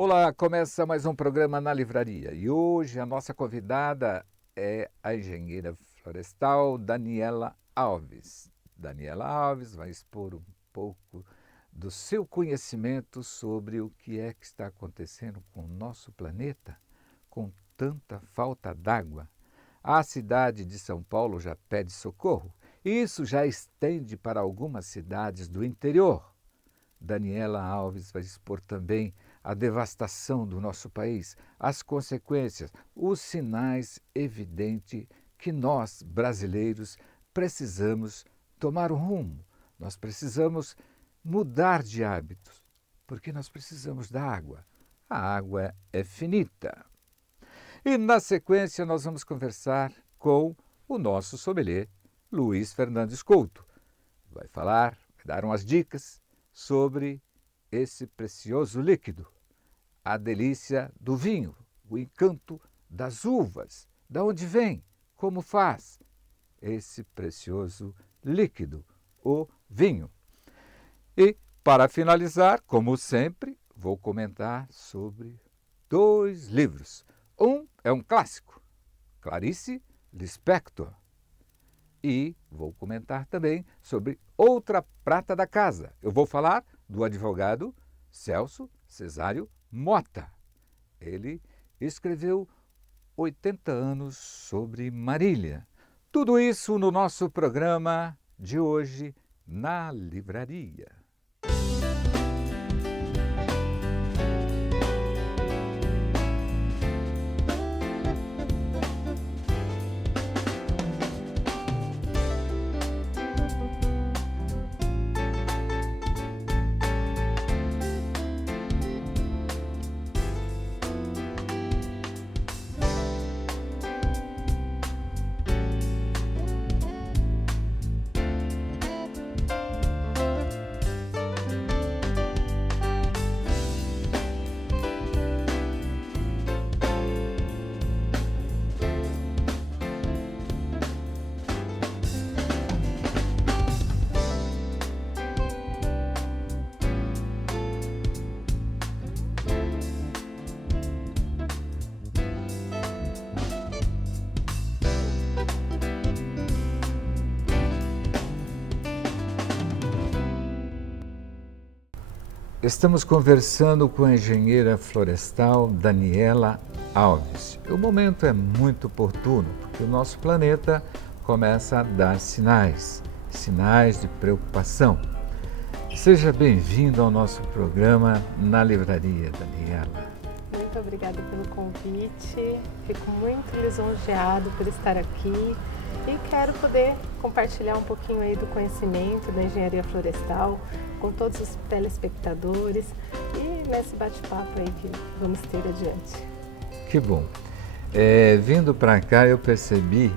Olá, começa mais um programa na Livraria e hoje a nossa convidada é a engenheira florestal Daniela Alves. Daniela Alves vai expor um pouco do seu conhecimento sobre o que é que está acontecendo com o nosso planeta com tanta falta d'água. A cidade de São Paulo já pede socorro e isso já estende para algumas cidades do interior. Daniela Alves vai expor também a devastação do nosso país, as consequências, os sinais evidentes que nós, brasileiros, precisamos tomar um rumo. Nós precisamos mudar de hábitos, porque nós precisamos da água. A água é finita. E na sequência nós vamos conversar com o nosso sommelier, Luiz Fernandes Couto. Vai dar umas dicas sobre esse precioso líquido, a delícia do vinho, o encanto das uvas, de onde vem, como faz esse precioso líquido, o vinho. E, para finalizar, como sempre, vou comentar sobre 2 livros. Um é um clássico, Clarice Lispector. E vou comentar também sobre outra prata da casa. Eu vou falar do advogado Celso Cesário Mota. Ele escreveu 80 anos sobre Marília. Tudo isso no nosso programa de hoje na Livraria. Estamos conversando com a engenheira florestal Daniela Alves. O momento é muito oportuno, porque o nosso planeta começa a dar sinais de preocupação. Seja bem-vindo ao nosso programa na Livraria, Daniela. Muito obrigada pelo convite, fico muito lisonjeado por estar aqui e quero poder compartilhar um pouquinho aí do conhecimento da engenharia florestal com todos os telespectadores e nesse bate-papo aí que vamos ter adiante. Que bom. Vindo para cá eu percebi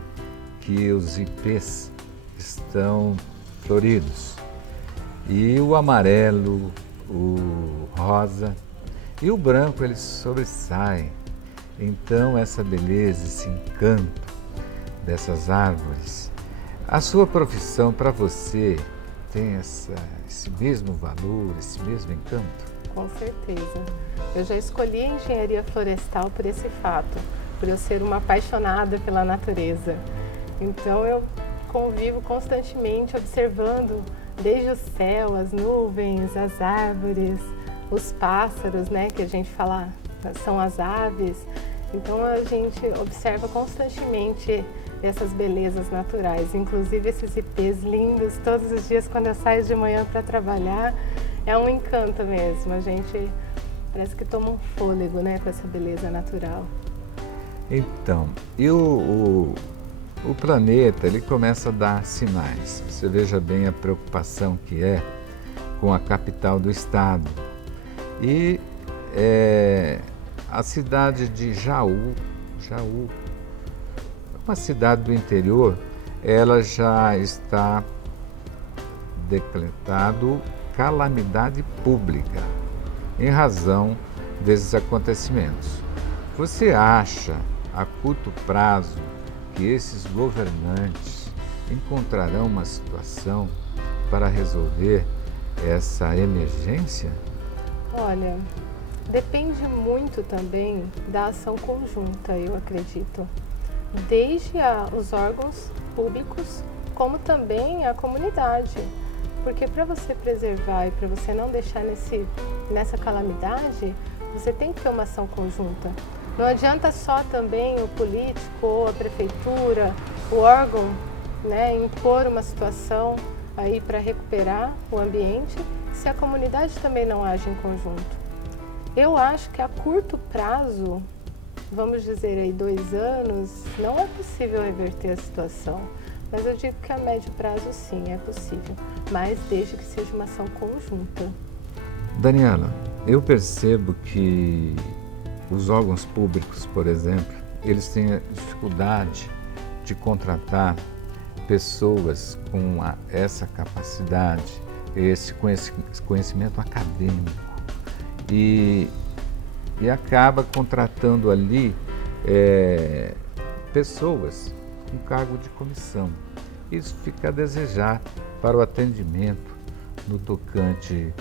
que os ipês estão floridos e o amarelo, o rosa e o branco eles sobressaem. Então essa beleza, esse encanto dessas árvores. A sua profissão para você tem esse mesmo valor, esse mesmo encanto? Com certeza. Eu já escolhi a engenharia florestal por esse fato, por eu ser uma apaixonada pela natureza. Então eu convivo constantemente observando desde o céu, as nuvens, as árvores, os pássaros, né, que a gente fala são as aves. Então a gente observa constantemente essas belezas naturais, inclusive esses ipês lindos, todos os dias quando eu saio de manhã para trabalhar, é um encanto mesmo, a gente parece que toma um fôlego, né, com essa beleza natural. Então, e o planeta, ele começa a dar sinais, você veja bem a preocupação que é com a capital do estado, e a cidade de Jaú, uma cidade do interior, ela já está decretado calamidade pública em razão desses acontecimentos. Você acha, a curto prazo, que esses governantes encontrarão uma situação para resolver essa emergência? Olha, Depende muito também da ação conjunta, eu acredito. Desde os órgãos públicos, como também a comunidade. Porque para você preservar e para você não deixar nessa calamidade, você tem que ter uma ação conjunta. Não adianta só também o político ou a prefeitura, o órgão, né, impor uma situação aí para recuperar o ambiente, se a comunidade também não age em conjunto. Eu acho que a curto prazo, vamos dizer aí 2 anos, não é possível reverter a situação. Mas eu digo que a médio prazo sim, é possível, mas desde que seja uma ação conjunta. Daniela, eu percebo que os órgãos públicos, por exemplo, eles têm a dificuldade de contratar pessoas com essa capacidade, esse conhecimento acadêmico e acaba contratando ali pessoas com cargo de comissão. Isso fica a desejar para o atendimento no tocante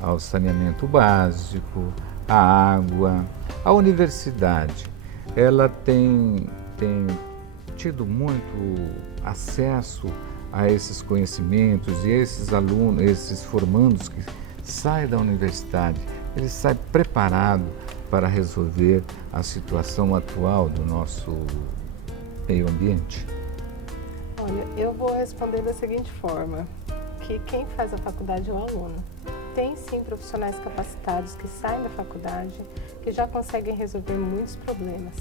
ao saneamento básico, à água. A universidade, ela tem tido muito acesso a esses conhecimentos e esses alunos, esses formandos que saem da universidade, eles saem preparados para resolver a situação atual do nosso meio ambiente? Olha, eu vou responder da seguinte forma, que quem faz a faculdade é o aluno. Tem sim profissionais capacitados que saem da faculdade, que já conseguem resolver muitos problemas.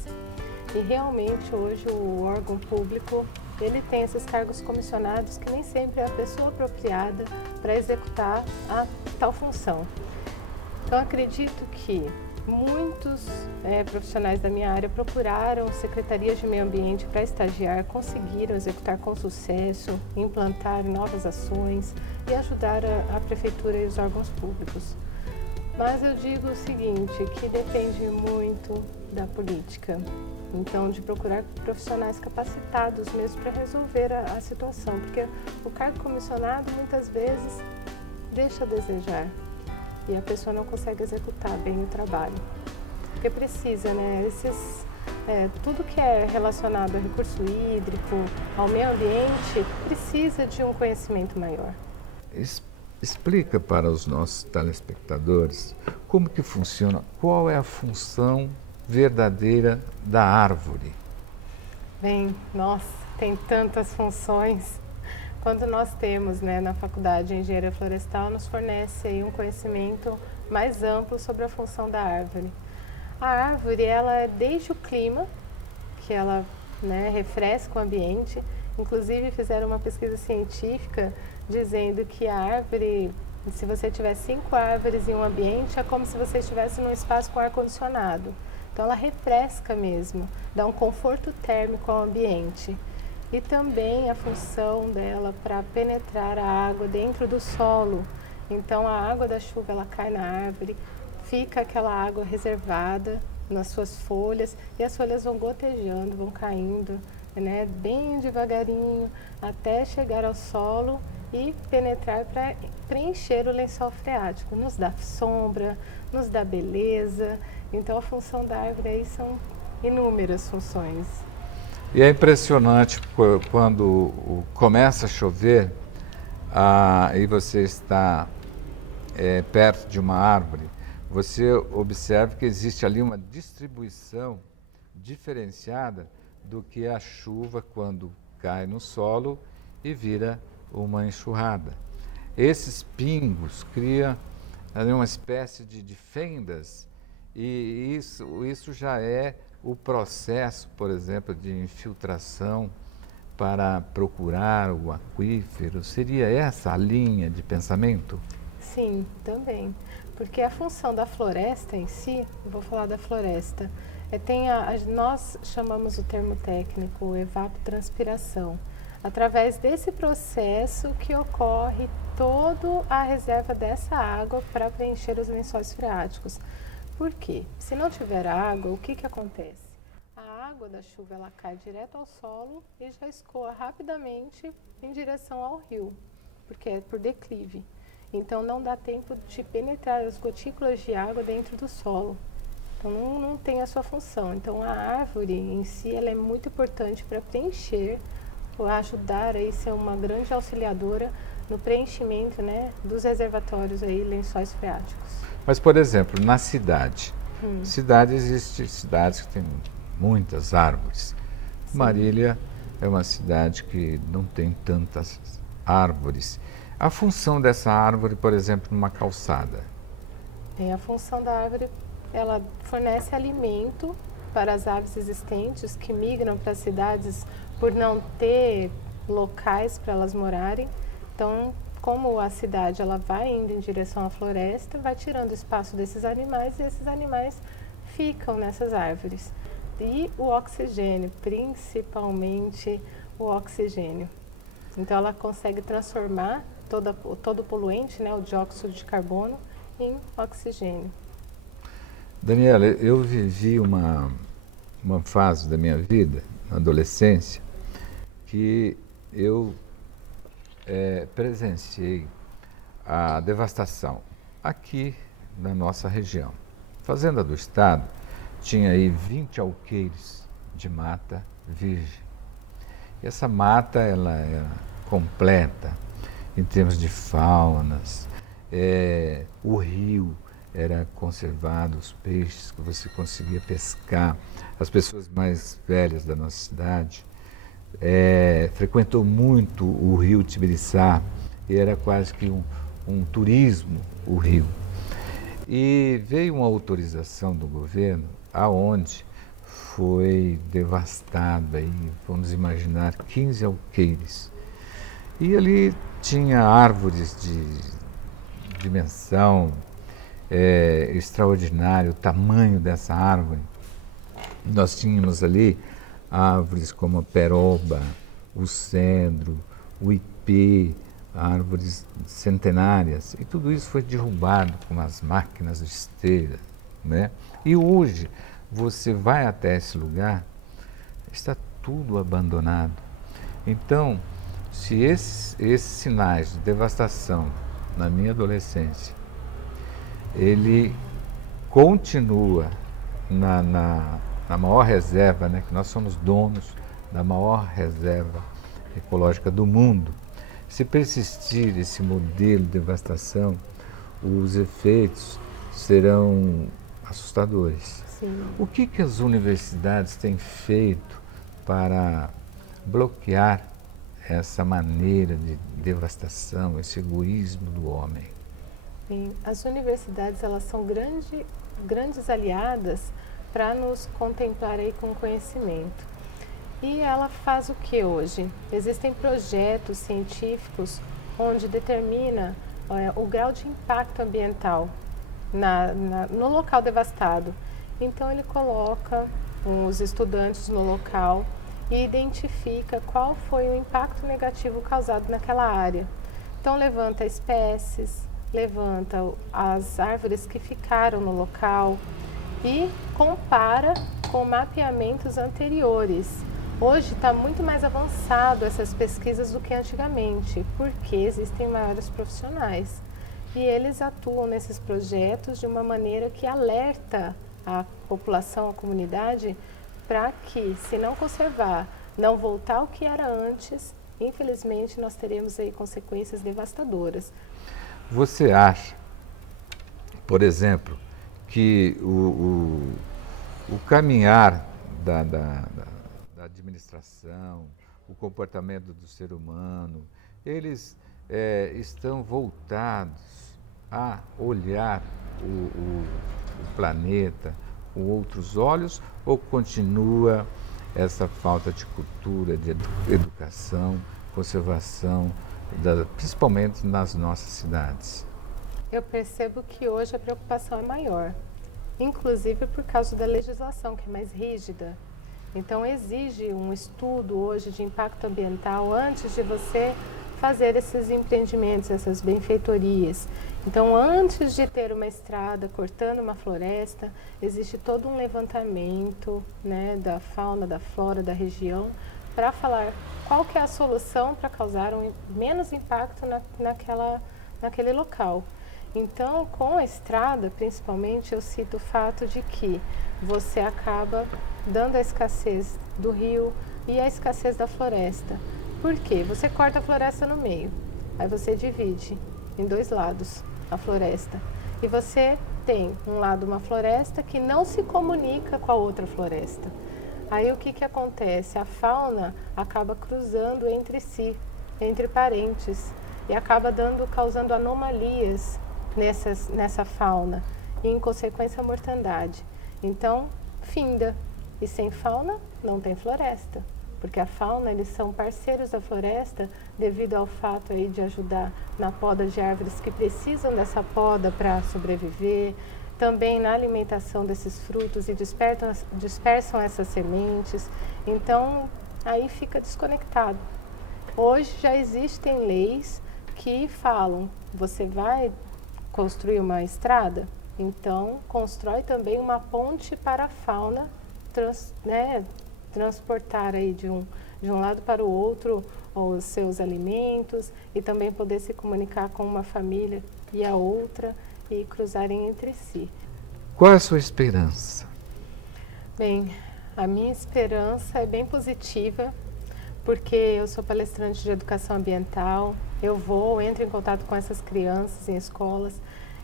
E realmente hoje o órgão público, ele tem esses cargos comissionados que nem sempre é a pessoa apropriada para executar a tal função. Então acredito que muitos profissionais da minha área procuraram secretarias de meio ambiente para estagiar, conseguiram executar com sucesso, implantar novas ações e ajudar a prefeitura e os órgãos públicos. Mas eu digo o seguinte, que depende muito da política. Então, de procurar profissionais capacitados mesmo para resolver a situação, porque o cargo comissionado muitas vezes deixa a desejar e a pessoa não consegue executar bem o trabalho. Porque precisa, né? Tudo que é relacionado ao recurso hídrico, ao meio ambiente, precisa de um conhecimento maior. Explica para os nossos telespectadores como que funciona, qual é a função verdadeira da árvore. Bem, nossa, tem tantas funções. Quando nós temos, né, na faculdade de Engenharia Florestal, nos fornece aí um conhecimento mais amplo sobre a função da árvore. A árvore, ela é desde o clima, que ela, né, refresca o ambiente. Inclusive fizeram uma pesquisa científica dizendo que a árvore, se você tiver 5 árvores em um ambiente, é como se você estivesse num espaço com ar-condicionado. Então ela refresca mesmo, dá um conforto térmico ao ambiente. E também a função dela para penetrar a água dentro do solo. Então a água da chuva ela cai na árvore, fica aquela água reservada nas suas folhas e as folhas vão gotejando, vão caindo, né, bem devagarinho até chegar ao solo e penetrar para preencher o lençol freático. Nos dá sombra, nos dá beleza. Então a função da árvore aí são inúmeras funções. E é impressionante quando começa a chover e você está perto de uma árvore, você observa que existe ali uma distribuição diferenciada do que a chuva quando cai no solo e vira uma enxurrada. Esses pingos criam uma espécie de fendas e isso já é o processo, por exemplo, de infiltração para procurar o aquífero. Seria essa a linha de pensamento? Sim, também. Porque a função da floresta em si, eu vou falar da floresta, nós chamamos o termo técnico evapotranspiração. Através desse processo que ocorre toda a reserva dessa água para preencher os lençóis freáticos. Por quê? Se não tiver água, o que acontece? A água da chuva ela cai direto ao solo e já escoa rapidamente em direção ao rio, porque é por declive. Então não dá tempo de penetrar as gotículas de água dentro do solo. Então não tem a sua função. Então a árvore em si ela é muito importante para preencher, para ajudar a ser uma grande auxiliadora no preenchimento, né, dos reservatórios aí, lençóis freáticos. Mas, por exemplo, na cidade, existem cidades que têm muitas árvores. Sim. Marília é uma cidade que não tem tantas árvores. A função dessa árvore, por exemplo, numa calçada? A função da árvore, ela fornece alimento para as aves existentes que migram para as cidades por não ter locais para elas morarem. Então, como a cidade ela vai indo em direção à floresta, vai tirando espaço desses animais e esses animais ficam nessas árvores. E o oxigênio, principalmente o oxigênio. Então ela consegue transformar todo o poluente, né, o dióxido de carbono, em oxigênio. Daniela, eu vivi uma fase da minha vida, na adolescência, que eu presenciei a devastação aqui na nossa região. Fazenda do Estado tinha aí 20 alqueires de mata virgem. E essa mata ela era completa em termos de faunas, o rio era conservado, os peixes que você conseguia pescar. As pessoas mais velhas da nossa cidade frequentou muito o rio Tibiriçá, e era quase que um turismo o rio. E veio uma autorização do governo aonde foi devastado aí, vamos imaginar, 15 alqueires. E ali tinha árvores de dimensão extraordinária, o tamanho dessa árvore. Nós tínhamos ali árvores como a peroba, o cedro, o ipê, árvores centenárias, e tudo isso foi derrubado com as máquinas de esteira, né? E hoje você vai até esse lugar, está tudo abandonado. Então, se esses sinais de devastação na minha adolescência, ele continua na maior reserva, né, que nós somos donos da maior reserva ecológica do mundo, se persistir esse modelo de devastação, os efeitos serão assustadores. Sim. O que as universidades têm feito para bloquear essa maneira de devastação, esse egoísmo do homem? Bem, as universidades elas são grandes aliadas para nos contemplar aí com conhecimento. E ela faz o que hoje? Existem projetos científicos onde determina o grau de impacto ambiental no local devastado. Então ele coloca os estudantes no local e identifica qual foi o impacto negativo causado naquela área. Então levanta espécies, levanta as árvores que ficaram no local e compara com mapeamentos anteriores. Hoje está muito mais avançado essas pesquisas do que antigamente, porque existem maiores profissionais. E eles atuam nesses projetos de uma maneira que alerta a população, a comunidade, para que, se não conservar, não voltar ao que era antes, infelizmente nós teremos aí consequências devastadoras. Você acha, por exemplo, que o caminhar da administração, o comportamento do ser humano, eles estão voltados a olhar o planeta com outros olhos, ou continua essa falta de cultura, de educação, conservação, principalmente nas nossas cidades? Eu percebo que hoje a preocupação é maior, inclusive por causa da legislação, que é mais rígida. Então exige um estudo hoje de impacto ambiental antes de você fazer esses empreendimentos, essas benfeitorias. Então, antes de ter uma estrada cortando uma floresta, existe todo um levantamento, né, da fauna, da flora da região, para falar qual que é a solução para causar menos impacto naquele local. Então, com a estrada, principalmente, eu cito o fato de que você acaba dando a escassez do rio e a escassez da floresta. Por quê? Você corta a floresta no meio, aí você divide em dois lados a floresta. E você tem um lado uma floresta que não se comunica com a outra floresta. Aí o que que acontece? A fauna acaba cruzando entre si, entre parentes, e acaba causando anomalias nessa fauna e, em consequência, a mortandade. Então, finda. E sem fauna, não tem floresta. Porque a fauna, eles são parceiros da floresta devido ao fato aí de ajudar na poda de árvores que precisam dessa poda para sobreviver, também na alimentação desses frutos e dispersam essas sementes. Então, aí fica desconectado. Hoje já existem leis que falam, você vai construir uma estrada? Então, constrói também uma ponte para a fauna transportar aí de um lado para o outro os seus alimentos e também poder se comunicar com uma família e a outra e cruzarem entre si. Qual é a sua esperança? Bem, a minha esperança é bem positiva, porque eu sou palestrante de educação ambiental, entro em contato com essas crianças em escolas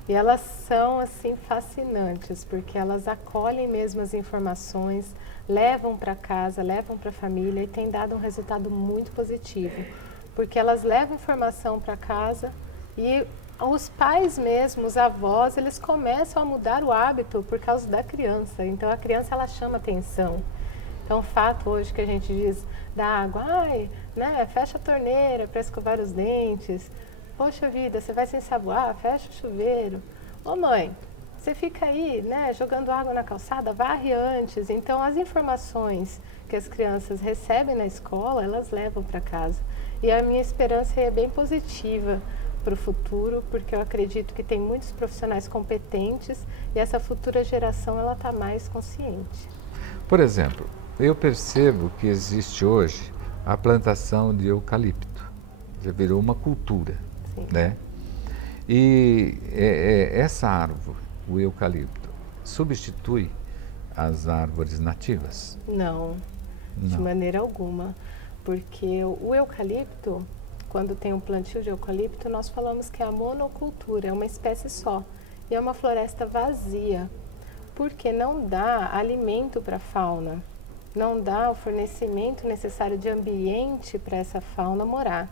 e elas são assim fascinantes, porque elas acolhem mesmo as informações, levam para casa, levam para a família e tem dado um resultado muito positivo, porque elas levam informação para casa e os pais mesmo, os avós, eles começam a mudar o hábito por causa da criança. Então a criança ela chama atenção. Então o fato hoje que a gente diz da água, fecha a torneira para escovar os dentes. Poxa vida, você vai se ensaboar, fecha o chuveiro. Ô mãe, você fica aí, jogando água na calçada, varre antes. Então as informações que as crianças recebem na escola, elas levam para casa. E a minha esperança é bem positiva para o futuro, porque eu acredito que tem muitos profissionais competentes e essa futura geração ela está mais consciente. Por exemplo, eu percebo que existe hoje a plantação de eucalipto, já virou uma cultura, Sim. né? E essa árvore, o eucalipto, substitui as árvores nativas? Não, de maneira alguma, porque o eucalipto, quando tem um plantio de eucalipto, nós falamos que é a monocultura, é uma espécie só, e é uma floresta vazia, porque não dá alimento para a fauna, não dá o fornecimento necessário de ambiente para essa fauna morar.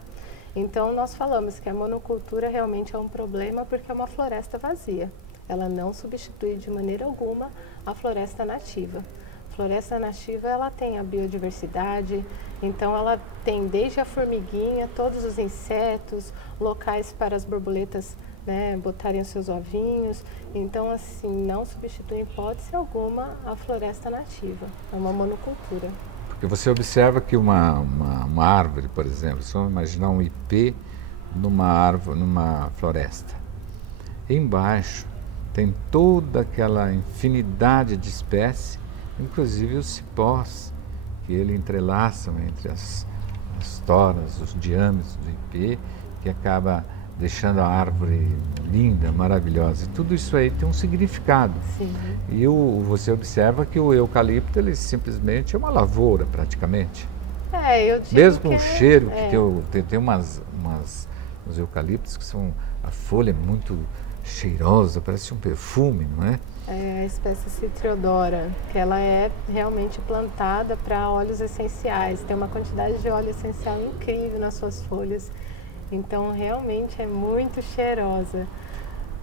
Então nós falamos que a monocultura realmente é um problema porque é uma floresta vazia. Ela não substitui de maneira alguma a floresta nativa. A floresta nativa ela tem a biodiversidade, então ela tem desde a formiguinha, todos os insetos, locais para as borboletas botarem os seus ovinhos. Então assim, não substitui em hipótese alguma a floresta nativa. É uma monocultura. Porque você observa que uma árvore, por exemplo, se vamos imaginar um ipê numa floresta, embaixo tem toda aquela infinidade de espécies, inclusive os cipós, que ele entrelaçam entre as toras, os diâmetros do ipê, que acaba deixando a árvore linda, maravilhosa. E tudo isso aí tem um significado. Sim. E você observa que o eucalipto, ele simplesmente é uma lavoura, praticamente. Eu digo mesmo com o cheiro, que tem uns eucaliptos que são, a folha é muito cheirosa, parece um perfume, não é? É a espécie Citriodora, que ela é realmente plantada para óleos essenciais. Tem uma quantidade de óleo essencial incrível nas suas folhas. Então, realmente é muito cheirosa.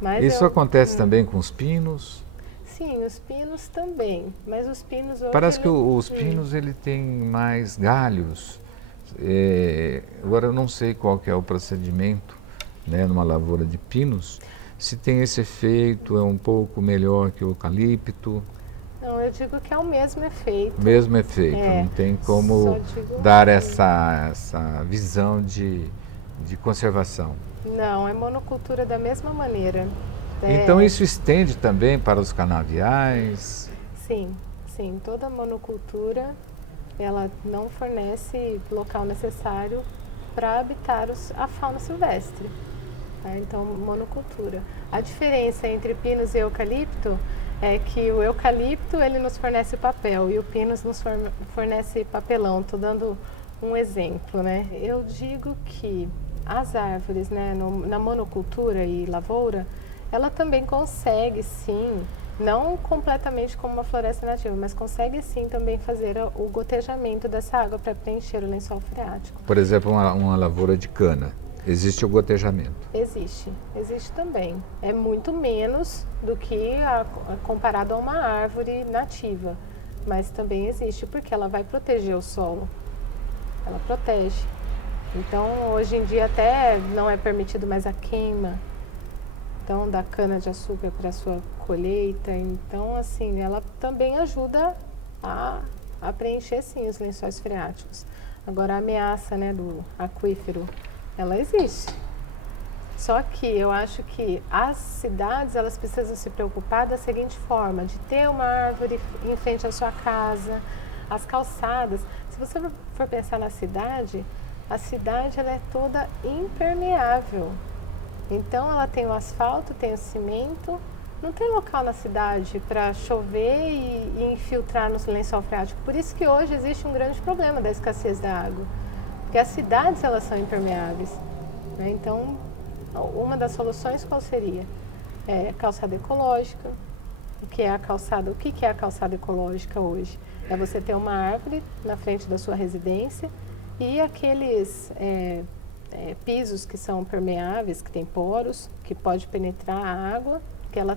Mas isso acontece também com os pinos? Sim, os pinos também. Mas os pinos hoje... Parece que os pinos ele tem mais galhos. Agora eu não sei qual que é o procedimento, numa lavoura de pinos. Se tem esse efeito, é um pouco melhor que o eucalipto. Não, eu digo que é o mesmo efeito. Mesmo efeito, não tem como dar essa visão de conservação. Não, é monocultura da mesma maneira. Então isso estende também para os canaviais? Sim, toda monocultura ela não fornece local necessário para habitar a fauna silvestre. Tá? Então, monocultura. A diferença entre pinos e eucalipto é que o eucalipto ele nos fornece papel e o pinus nos fornece papelão. Estou dando um exemplo, né? Eu digo que as árvores, né, na monocultura e lavoura, ela também consegue sim, não completamente como uma floresta nativa, mas consegue sim também fazer o gotejamento dessa água para preencher o lençol freático. Por exemplo, uma lavoura de cana, existe o gotejamento? Existe também. É muito menos do que comparado a uma árvore nativa, mas também existe, porque ela vai proteger o solo, ela protege. Então, hoje em dia até não é permitido mais a queima, então, da cana-de-açúcar para a sua colheita. Então, assim, ela também ajuda a preencher, sim, os lençóis freáticos. Agora, a ameaça, né, do aquífero, ela existe. Só que eu acho que as cidades, elas precisam se preocupar da seguinte forma, de ter uma árvore em frente à sua casa, as calçadas. Se você for pensar na cidade, a cidade ela é toda impermeável. Então ela tem o asfalto, tem o cimento, não tem local na cidade para chover e infiltrar no lençol freático. Por isso que hoje existe um grande problema da escassez da água, porque as cidades elas são impermeáveis, né? Então, uma das soluções qual seria? A calçada ecológica. O que é a calçada ecológica hoje? É você ter uma árvore na frente da sua residência e aqueles pisos que são permeáveis, que tem poros, que pode penetrar a água, que ela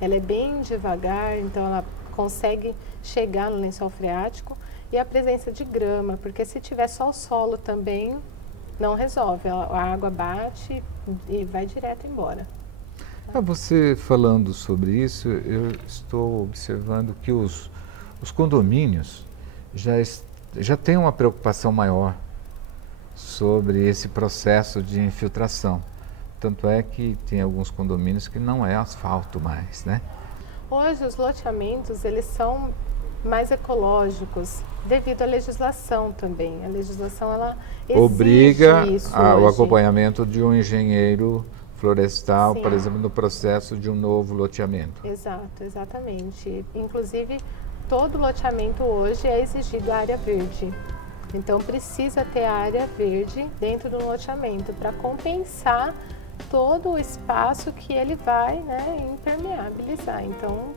é bem devagar, então ela consegue chegar no lençol freático, e a presença de grama, porque se tiver só o solo também não resolve, a água bate e vai direto embora. Você falando sobre isso, eu estou observando que os condomínios já têm uma preocupação maior sobre esse processo de infiltração. Tanto é que tem alguns condomínios que não é asfalto mais, né? Hoje os loteamentos, eles são mais ecológicos devido à legislação também. A legislação, ela exige obriga isso o hoje. acompanhamento de um engenheiro florestal, Sim. por exemplo, no processo de um novo loteamento. Exato, exatamente. Inclusive, todo loteamento hoje é exigido área verde. Então, precisa ter área verde dentro do loteamento para compensar todo o espaço que ele vai, né, impermeabilizar. Então,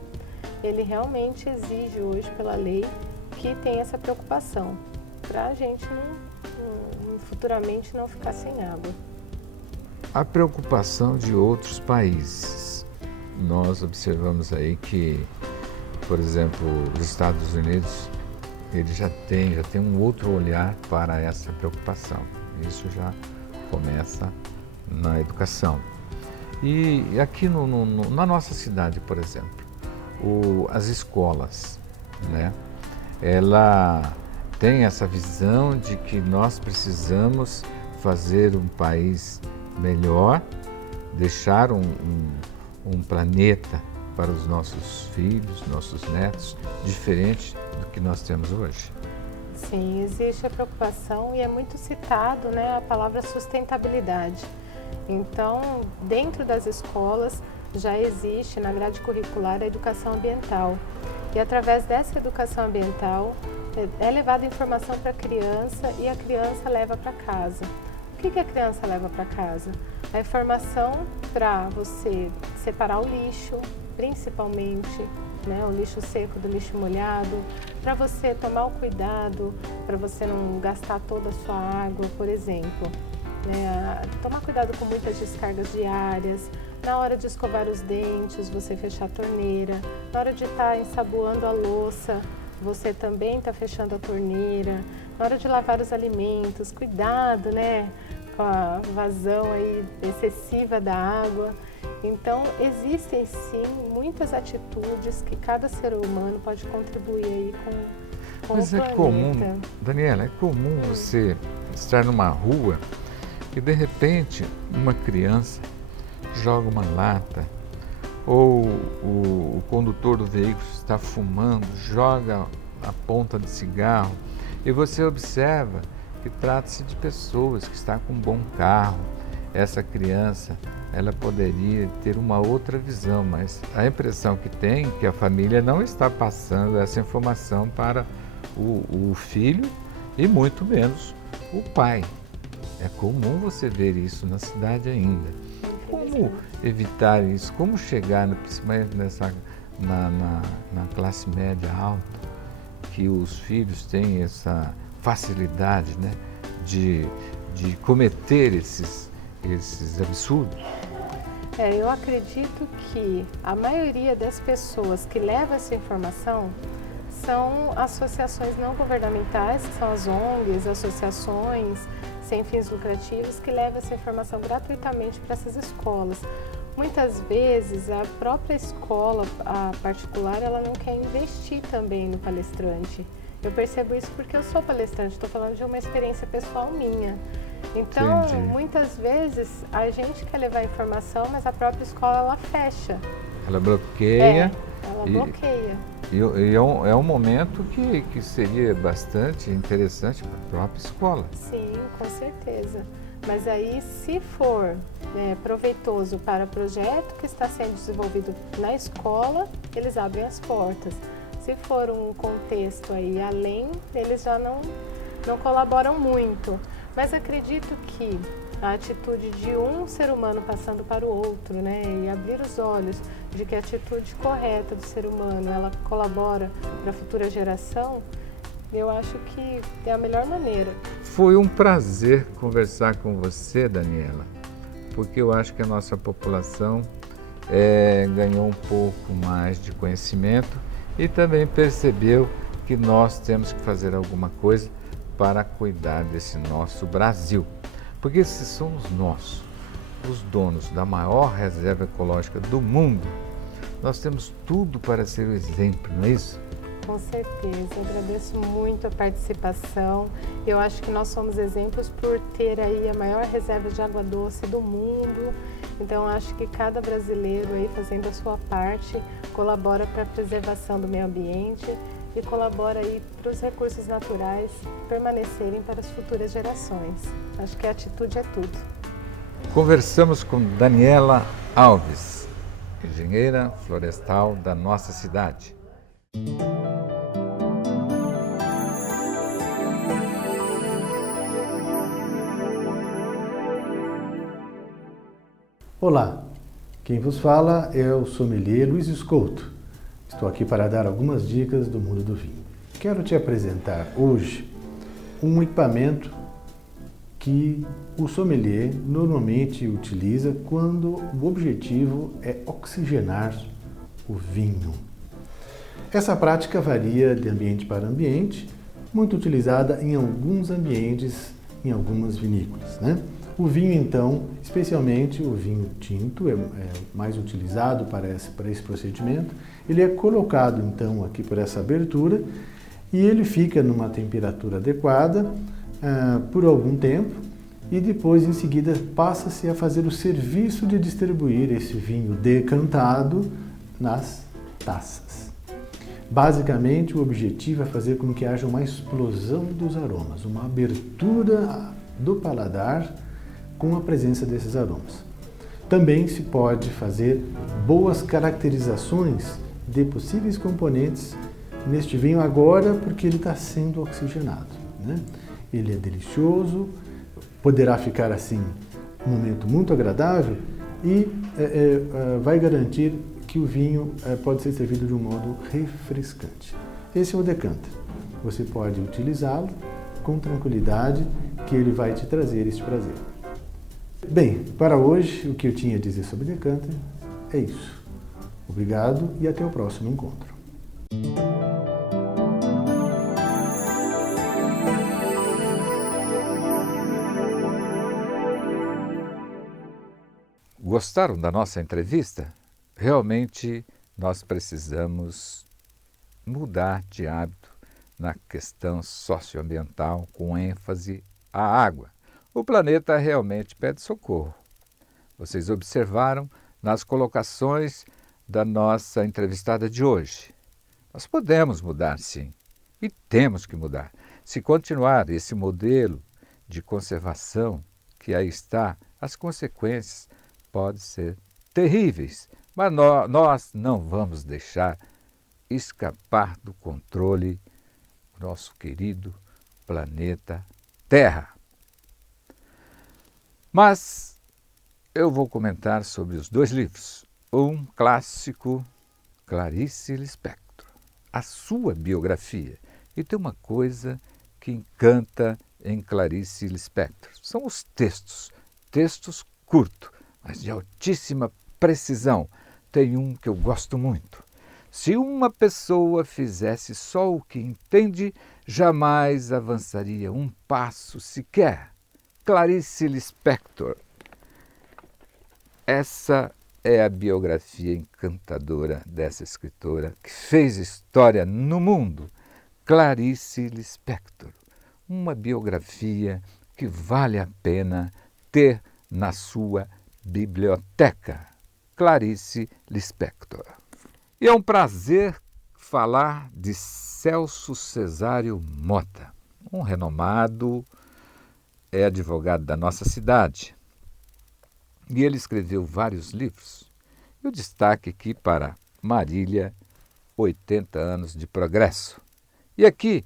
ele realmente exige hoje pela lei que tenha essa preocupação para a gente futuramente não ficar sem água. A preocupação de outros países. Nós observamos aí que, por exemplo, os Estados Unidos, ele já tem um outro olhar para essa preocupação. Isso já começa na educação. E aqui na nossa cidade, por exemplo, as escolas, né? Ela tem essa visão de que nós precisamos fazer um país melhor, deixar um planeta para os nossos filhos, nossos netos, diferente do que nós temos hoje. Sim, existe a preocupação e é muito citado, né, a palavra sustentabilidade. Então, dentro das escolas já existe na grade curricular a educação ambiental. E através dessa educação ambiental é levada informação para a criança e a criança leva para casa. O que a criança leva para casa? A informação para você separar o lixo, principalmente, né, o lixo seco do lixo molhado, para você tomar o cuidado, para você não gastar toda a sua água, por exemplo. Tomar cuidado com muitas descargas diárias, na hora de escovar os dentes, você fechar a torneira, na hora de estar ensaboando a louça, você também está fechando a torneira, na hora de lavar os alimentos, cuidado, né, com a vazão aí excessiva da água. Então, existem sim muitas atitudes que cada ser humano pode contribuir aí com Mas o é planeta. comum, Daniela, é comum você estar numa rua e de repente uma criança joga uma lata ou o condutor do veículo está fumando, joga a ponta de cigarro e você observa que trata-se de pessoas que estão com um bom carro, essa criança ela poderia ter uma outra visão, mas a impressão que tem é que a família não está passando essa informação para o filho e muito menos o pai. É comum você ver isso na cidade ainda. Como evitar isso? Como chegar, principalmente na classe média alta, que os filhos têm essa facilidade, né, de cometer esses absurdos? Eu acredito que a maioria das pessoas que levam essa informação são associações não governamentais, que são as ONGs, associações sem fins lucrativos, que levam essa informação gratuitamente para essas escolas. Muitas vezes a própria escola, a particular, ela não quer investir também no palestrante. Eu percebo isso porque eu sou palestrante, estou falando de uma experiência pessoal minha. Então, Entendi. muitas vezes a gente quer levar informação, mas a própria escola ela fecha. Ela bloqueia. Ela bloqueia. E é um momento que seria bastante interessante para a própria escola. Sim, com certeza. Mas aí, se for proveitoso para o projeto que está sendo desenvolvido na escola, eles abrem as portas. Se for um contexto aí além, eles já não colaboram muito. Mas acredito que a atitude de um ser humano passando para o outro, né, e abrir os olhos de que a atitude correta do ser humano, ela colabora para a futura geração, eu acho que é a melhor maneira. Foi um prazer conversar com você, Daniela, porque eu acho que a nossa população ganhou um pouco mais de conhecimento e também percebeu que nós temos que fazer alguma coisa para cuidar desse nosso Brasil. Porque se somos nós, os donos da maior reserva ecológica do mundo, nós temos tudo para ser o exemplo, não é isso? Com certeza, eu agradeço muito a participação. Eu acho que nós somos exemplos por ter aí a maior reserva de água doce do mundo. Então, acho que cada brasileiro aí fazendo a sua parte colabora para a preservação do meio ambiente e colabora aí para os recursos naturais permanecerem para as futuras gerações. Acho que a atitude é tudo. Conversamos com Daniela Alves, engenheira florestal da nossa cidade. Olá, quem vos fala é o sommelier Luiz Escolto. Estou aqui para dar algumas dicas do mundo do vinho. Quero te apresentar hoje um equipamento que o sommelier normalmente utiliza quando o objetivo é oxigenar o vinho. Essa prática varia de ambiente para ambiente, muito utilizada em alguns ambientes, em algumas vinícolas, né? O vinho, então, especialmente o vinho tinto, é mais utilizado para esse procedimento. Ele é colocado, então, aqui por essa abertura e ele fica numa temperatura adequada por algum tempo e depois, em seguida, passa-se a fazer o serviço de distribuir esse vinho decantado nas taças. Basicamente, o objetivo é fazer com que haja uma explosão dos aromas, uma abertura do paladar com a presença desses aromas. Também se pode fazer boas caracterizações de possíveis componentes neste vinho agora, porque ele está sendo oxigenado, né? Ele é delicioso, poderá ficar assim um momento muito agradável e vai garantir que o vinho pode ser servido de um modo refrescante. Esse é o decanter. Você pode utilizá-lo com tranquilidade, que ele vai te trazer este prazer. Bem, para hoje, o que eu tinha a dizer sobre decanter é isso. Obrigado e até o próximo encontro. Gostaram da nossa entrevista? Realmente nós precisamos mudar de hábito na questão socioambiental com ênfase à água. O planeta realmente pede socorro. Vocês observaram nas colocações da nossa entrevistada de hoje. Nós podemos mudar, sim, e temos que mudar. Se continuar esse modelo de conservação que aí está as consequências podem ser terríveis, mas nós não vamos deixar escapar do controle o nosso querido planeta Terra. Mas eu vou comentar sobre os dois livros. Um clássico, Clarice Lispector, a sua biografia. E tem uma coisa que encanta em Clarice Lispector. São os textos curtos, mas de altíssima precisão. Tem um que eu gosto muito. Se uma pessoa fizesse só o que entende, jamais avançaria um passo sequer. Clarice Lispector. Essa é a biografia encantadora dessa escritora que fez história no mundo. Clarice Lispector. Uma biografia que vale a pena ter na sua biblioteca. Clarice Lispector. E é um prazer falar de Celso Cesário Mota, um renomado advogado da nossa cidade. E ele escreveu vários livros. Eu destaque aqui para Marília, 80 anos de progresso. E aqui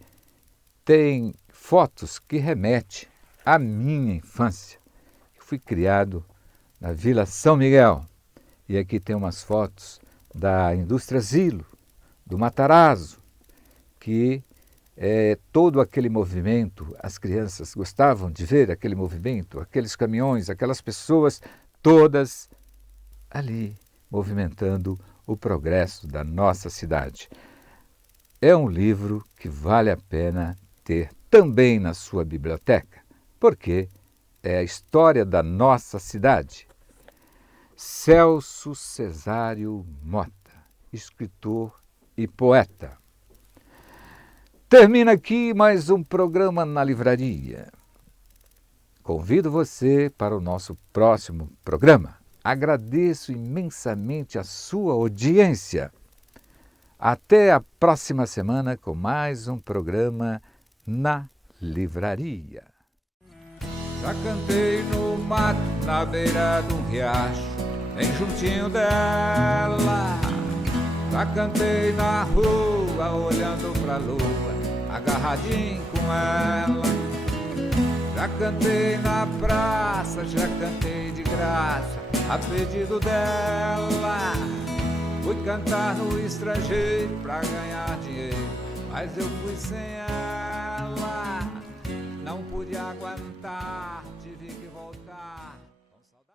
tem fotos que remetem à minha infância. Eu fui criado na Vila São Miguel. E aqui tem umas fotos da Indústria Zilo, do Matarazzo, que todo aquele movimento, as crianças gostavam de ver aquele movimento, aqueles caminhões, aquelas pessoas todas ali movimentando o progresso da nossa cidade. É um livro que vale a pena ter também na sua biblioteca, porque é a história da nossa cidade. Celso Cesário Mota, escritor e poeta. Termina aqui mais um programa na livraria. Convido você para o nosso próximo programa. Agradeço imensamente a sua audiência. Até a próxima semana com mais um programa na livraria. Já cantei no mato, na beira de um riacho, bem juntinho dela. Já cantei na rua, olhando pra lua, agarradinho com ela. Já cantei na praça, já cantei de graça, a pedido dela. Fui cantar no estrangeiro pra ganhar dinheiro, mas eu fui sem ela. Não pude aguentar, tive que